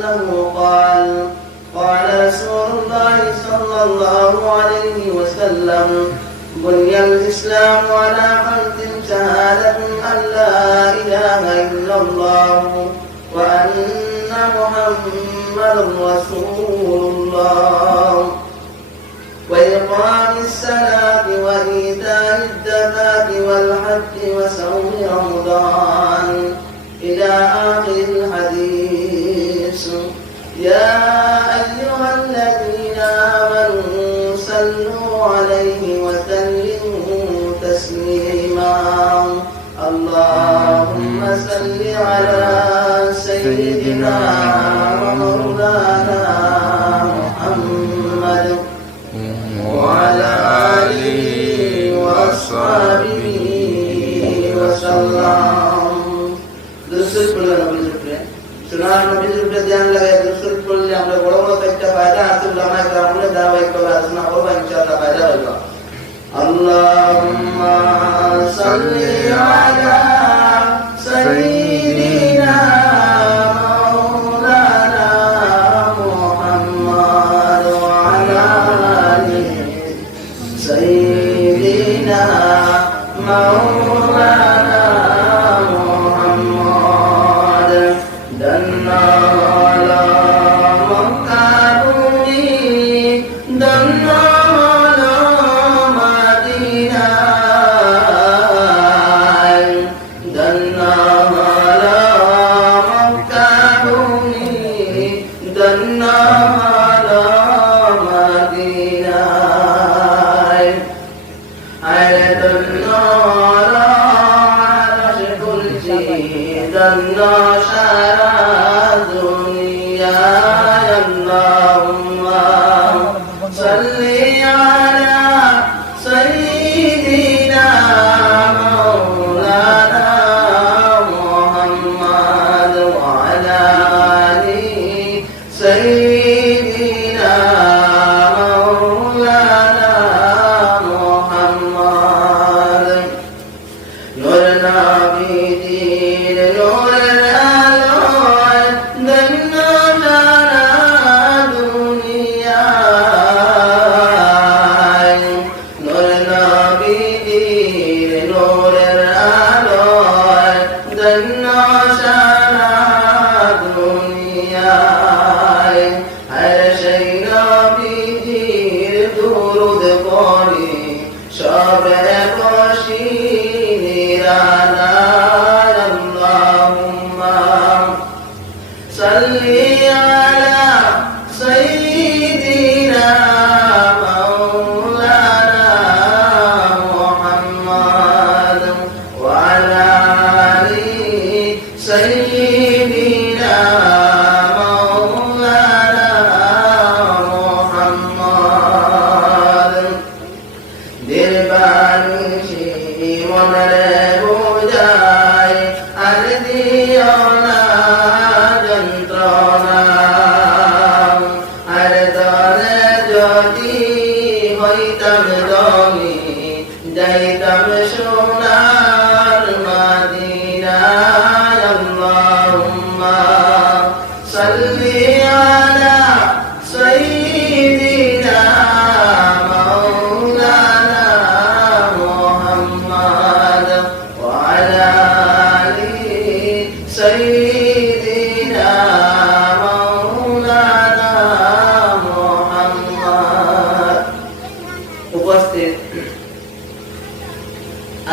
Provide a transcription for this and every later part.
أنه قال رسول الله صلى الله عليه وسلم بني الإسلام على 5 شهادة أن لا إله إلا الله وأن محمدا رسول الله وإقام الصلاة وإيتاء الزكاة والحج وصوم رمضان إلى آخر الحديث. يا أيها الذين آمنوا صلوا عليه وسلموا تسليما. اللهم صل على سيدنا ومولانا محمد وعلى آله وأصحابه وسلم. দুরূদ পড়লে নবীর উপরে সুনার নবীর উপরে ধ্যান লাগায় দুরূদ পড়লে আমরা বড় বড় একটা ফায়দা আছে উলামায়ে কেরামের ধারাবাহিকভাবে আলোচনা করব, ইনশাআল্লাহ ফায়দা হইব। আল্লাহুম্মা সাল্লি আলা সাইয়্যিদিনা মাওলানা মুহাম্মদ ওয়া আলা আলি সাইয়্যিদিনা মাওলানা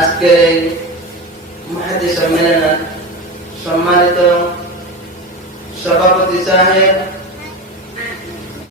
আজকে মুহাদ্দিস সম্মেলনের সম্মানিত সভাপতি সাহেব